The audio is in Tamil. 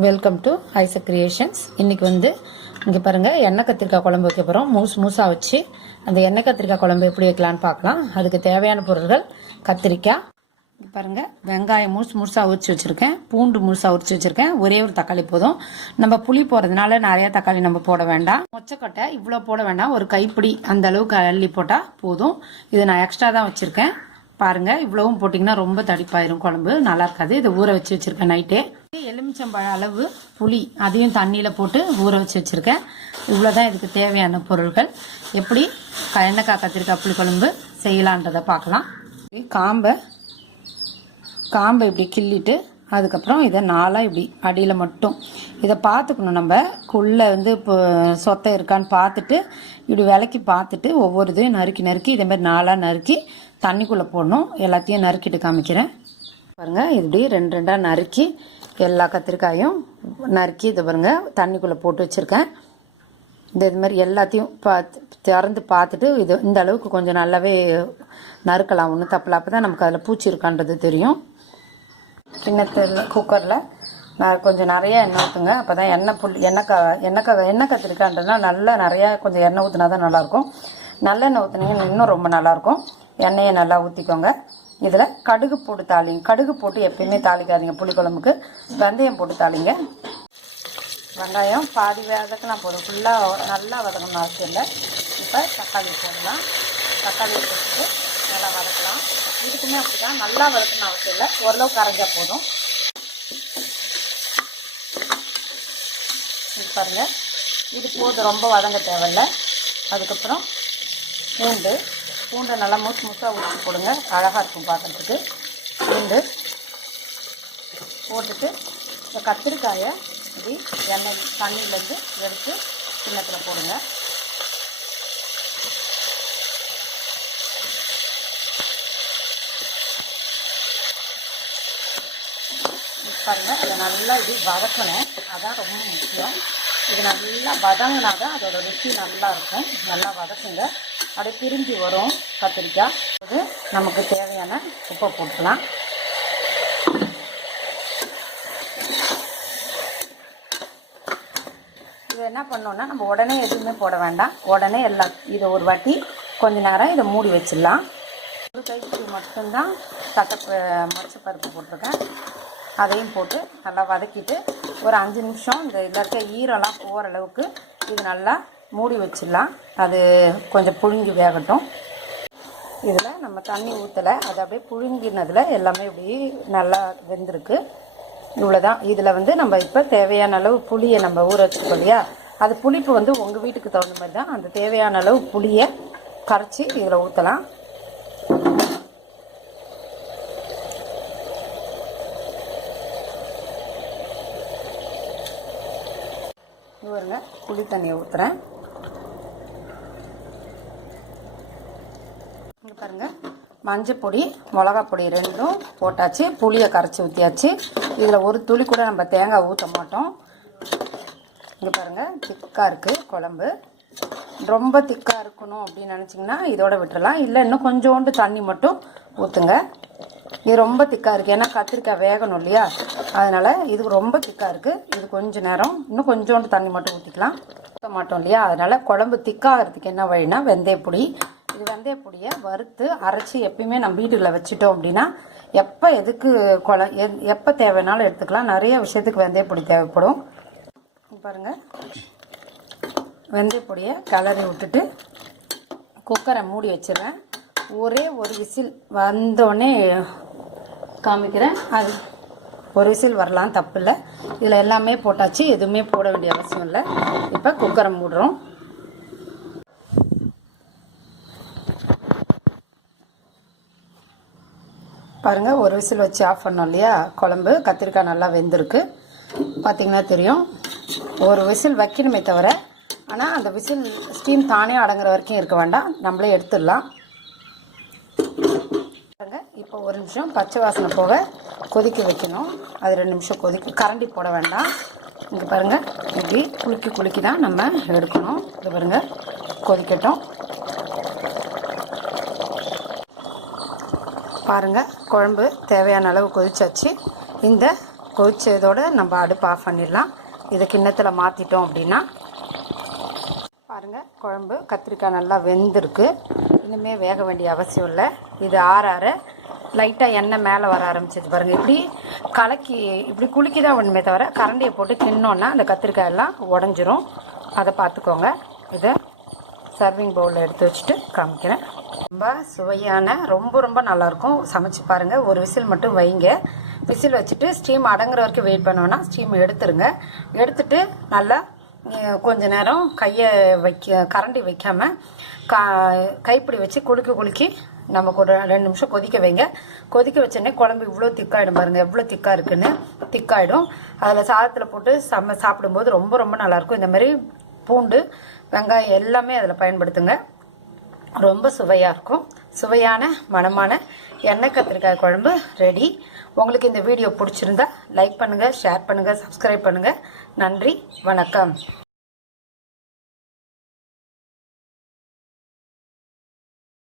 Welcome to Isaac creations. இன்றைக்கி இங்கே பாருங்கள், எண்ணெய் கத்திரிக்காய் குழம்பு வைக்க போகிறோம். மூசாக வச்சு அந்த எண்ணெய் கத்திரிக்காய் குழம்பு எப்படி வைக்கலான்னு பார்க்கலாம். அதுக்கு தேவையான பொருட்கள்: கத்திரிக்காய் பாருங்கள், வெங்காயம் மூசாக உரிச்சு வச்சுருக்கேன், பூண்டு மூசாக உரிச்சு வச்சுருக்கேன், ஒரே ஒரு தக்காளி போதும். நம்ம புளி போடுறதுனால நிறையா தக்காளி நம்ம போட வேண்டாம். மொச்சக்கொட்டை இவ்வளோ போட வேண்டாம், ஒரு கைப்பிடி அந்த அளவுக்கு அள்ளி போட்டால் போதும். இது நான் எக்ஸ்ட்ரா தான் வச்சுருக்கேன். பாருங்கள், இவ்வளவும் போட்டிங்கன்னா ரொம்ப தடிப்பாயிரும், குழம்பு நல்லா இருக்காது. இதை ஊற வச்சு வச்சுருக்கேன் நைட்டே. எலுமிச்சம்பழம் அளவு புளி அதையும் தண்ணியில் போட்டு ஊற வச்சு வச்சுருக்கேன். இவ்வளோதான் இதுக்கு தேவையான பொருட்கள். எப்படி எண்ணெய்க்காய் கத்திரிக்காய் புளி குழம்பு செய்யலான்றதை பார்க்கலாம். காம்பை இப்படி கிள்ளிட்டு அதுக்கப்புறம் இதை நாளாக இப்படி அடியில் மட்டும் இதை பார்த்துக்கணும். நம்ம குள்ளே இப்போ சொத்தை இருக்கான்னு பார்த்துட்டு இப்படி விளக்கி பார்த்துட்டு ஒவ்வொரு இதையும் நறுக்கி இதேமாதிரி நாளாக நறுக்கி தண்ணிக்குள்ளே போடணும். எல்லாத்தையும் நறுக்கிட்டு காமிக்கிறேன் பாருங்கள். இப்படி ரெண்டு ரெண்டாக நறுக்கி எல்லா கத்திரிக்காயும் நறுக்கி இதை பாருங்கள் தண்ணிக்குள்ளே போட்டு வச்சுருக்கேன். இது மாதிரி எல்லாத்தையும் திறந்து பார்த்துட்டு இது இந்த அளவுக்கு கொஞ்சம் நல்லாவே நறுக்கலாம், ஒன்றும் தப்பில்லை. அப்போ தான் நமக்கு அதில் பூச்சி இருக்கான்றது தெரியும். கிண்ணத்தில் குக்கரில் நான் கொஞ்சம் நிறையா எண்ணெய் ஊற்றுங்க. அப்போ தான் எண்ணெய் கத்திரிக்காய்ன்றதுனா நல்லா நிறையா கொஞ்சம் எண்ணெய் ஊற்றினா தான் நல்லாயிருக்கும். நல்லெண்ணெய் ஊற்றுனீங்கன்னா இன்னும் ரொம்ப நல்லாயிருக்கும். எண்ணெயை நல்லா ஊற்றிக்கோங்க. இதில் கடுகு போட்டு தாளிங்க. கடுகு போட்டு எப்பயுமே தாளிக்காதீங்க புளிக்குழம்புக்கு. வெந்தயம் போட்டு தாளிங்க. வெங்காயம் பாதி வதக்கினா போதும், ஃபுல்லாக நல்லா வதக்கணும்னு அவசியம் இல்லை. இப்போ தக்காளி போடலாம். தக்காளி போட்டுட்டு நல்லா வதக்கலாம். இதுக்குமே அப்படி தான், நல்லா வதக்கணும்னு அவசியம் இல்லை, ஓரளவு கரைஞ்சால் போதும். இது பாருங்கள், இது போதும், ரொம்ப வதங்க தேவையில்லை. அதுக்கப்புறம் பூண்டை நல்லா மூசாக ஊற்றி போடுங்க, அழகாக இருக்கும் பார்க்குறதுக்கு. பூண்டு போட்டுட்டு இந்த கத்திரிக்காயை இப்படி எண்ணெய் தண்ணியிலேருந்து எடுத்து கிண்ணத்தில் போடுங்க. பாருங்கள், அதை நல்லா இப்படி வதக்கணும், அதான் ரொம்ப முக்கியம். இது நல்லா வதங்கினா தான் அதோட ருசி நல்லா இருக்கும். நல்லா வதக்குங்க, அப்படியே பிரிஞ்சு வரும் கத்திரிக்காய். அது நமக்கு தேவையான உப்பை போட்டுக்கலாம். இது என்ன பண்ணோன்னா, நம்ம உடனே எதுவுமே போட வேண்டாம். உடனே எல்லாம் இதை ஒரு வாட்டி கொஞ்ச நேரம் இதை மூடி வச்சிடலாம். ஒரு கைப்பிடி மட்டும்தான் மொச்சப்பருப்பு போட்டிருக்கேன். அதையும் போட்டு நல்லா வதக்கிட்டு ஒரு 5 நிமிஷம் இந்த இதில் இருக்க ஈரம்லாம் போகிற அளவுக்கு இது நல்லா மூடி வச்சிடலாம். அது கொஞ்சம் புழுங்கி வேகட்டும். இதில் நம்ம தண்ணி ஊற்றலை, அது அப்படியே புழுங்கினதில் எல்லாமே இப்படி நல்லா வெந்திருக்கு. இவ்வளோதான். இதில் நம்ம இப்போ தேவையான அளவு புளியை நம்ம ஊற வச்சுருக்கோம் இல்லையா, அது புளிப்பு உங்கள் வீட்டுக்கு தகுந்த மாதிரி தான். அந்த தேவையான அளவு புளியை கரைச்சி இதில் ஊற்றலாம். பாருங்க, புளி தண்ணியை ஊற்றுறேன். இங்கே பாருங்கள், மஞ்சள் பொடி மிளகா பொடி ரெண்டும் போட்டாச்சு, புளியை கரைச்சி ஊற்றியாச்சு. இதில் ஒரு துளி கூட நம்ம தேங்காய் ஊற்ற மாட்டோம். இங்கே பாருங்கள், திக்காக இருக்குது குழம்பு. ரொம்ப திக்காக இருக்கணும் அப்படின்னு நினச்சிங்கன்னா இதோட விட்டுறலாம். இல்லை இன்னும் கொஞ்சோண்டு தண்ணி மட்டும் ஊற்றுங்க. இது ரொம்ப திக்காக இருக்குது, ஏன்னா கத்திரிக்காய் வேகணும் இல்லையா, அதனால் இது ரொம்ப திக்காக இருக்குது. இது கொஞ்சம் நேரம் இன்னும் கொஞ்சோண்டு தண்ணி மட்டும் ஊற்றிக்கலாம். ஊற்ற மாட்டோம் இல்லையா, அதனால் குழம்பு திக்காகிறதுக்கு என்ன வழினா வெந்தயப்பொடி. இது வெந்தயப்பொடியை வறுத்து அரைச்சி எப்பயுமே நம்ம வீட்டுகளில் வச்சுட்டோம் அப்படின்னா எப்போ தேவைனாலும் எடுத்துக்கலாம். நிறைய விஷயத்துக்கு வெந்தயப்பொடி தேவைப்படும். பாருங்கள், வெந்தயப்பொடியை கிளறி விட்டுட்டு குக்கரை மூடி வச்சிடுறேன். ஒரே ஒரு விசில் வந்தோடனே காமிக்கிறேன். அது ஒரு விசில் வரலாம், தப்பு இல்லை. இதில் எல்லாமே போட்டாச்சு, எதுவுமே போட வேண்டிய அவசியம் இல்லை. இப்போ குக்கரை மூடுறோம். பாருங்கள், ஒரு விசில் வச்சு ஆஃப் பண்ணோம் இல்லையா, குழம்பு கத்திரிக்காய் நல்லா வெந்திருக்கு. பார்த்திங்கன்னா தெரியும். ஒரு விசில் வைக்கணுமே தவிர, ஆனால் அந்த விசில் ஸ்டீம் தானே அடங்குற வரைக்கும் இருக்க வேண்டாம், நம்மளே எடுத்துடலாம். இப்போ ஒரு நிமிஷம் பச்சை வாசனை போக கொதிக்க வைக்கணும். அது 2 நிமிஷம் கரண்டி போட வேண்டாம். இங்கே பாருங்கள், இப்படி குலுக்கி தான் நம்ம எடுக்கணும். இது பாருங்கள், கொதிக்கட்டும். பாருங்கள், குழம்பு தேவையான அளவு கொதிச்சாச்சு. இந்த கொதிச்சதோடு நம்ம அடுப்பு ஆஃப் பண்ணிடலாம். இதை கிண்ணத்தில் மாற்றிட்டோம் அப்படின்னா பாருங்கள், குழம்பு கத்திரிக்காய் நல்லா வெந்திருக்கு. இன்னுமே வேக வேண்டிய அவசியம் இல்லை. இது ஆற லைட்டாக எண்ணெய் மேலே வர ஆரம்பிச்சிது பாருங்கள். இப்படி கலக்கி இப்படி குலுக்கி தான் ஒன்றுமே தவிர கரண்டியை போட்டு கிண்ணோன்னா அந்த கத்திரிக்காயெல்லாம் உடஞ்சிரும். அதை பார்த்துக்கோங்க. இதை சர்விங் பவுலில் எடுத்து வச்சுட்டு காமிக்கிறேன். ரொம்ப சுவையான ரொம்ப நல்லாயிருக்கும். சமைச்சு பாருங்கள். ஒரு விசில் மட்டும் வைங்க. விசில் வச்சுட்டு ஸ்டீம் அடங்குற வரைக்கும் வெயிட் பண்ணோன்னா ஸ்டீம் எடுத்துருங்க. எடுத்துட்டு நல்லா கொஞ்ச நேரம் கையை கரண்டி வைக்காமல் கைப்பிடி வச்சு குலுக்கி நமக்கு ஒரு 2 நிமிஷம் கொதிக்க வைங்க. கொதிக்க வச்சோடனே குழம்பு இவ்வளோ திக்காயிடும் பாருங்கள். எவ்வளோ திக்காக இருக்குன்னு திக்காயிடும். அதில் சாதத்தில் போட்டு சாப்பிடும்போது ரொம்ப நல்லாயிருக்கும். இந்த மாதிரி பூண்டு வெங்காயம் எல்லாமே அதில் பயன்படுத்துங்க. ரொம்ப சுவையாக இருக்கும். சுவையான மணமான எண்ணெய் கத்திரிக்காய் குழம்பு ரெடி. உங்களுக்கு இந்த வீடியோ பிடிச்சிருந்தா லைக் பண்ணுங்கள், ஷேர் பண்ணுங்கள், சப்ஸ்கிரைப் பண்ணுங்கள். நன்றி, வணக்கம்.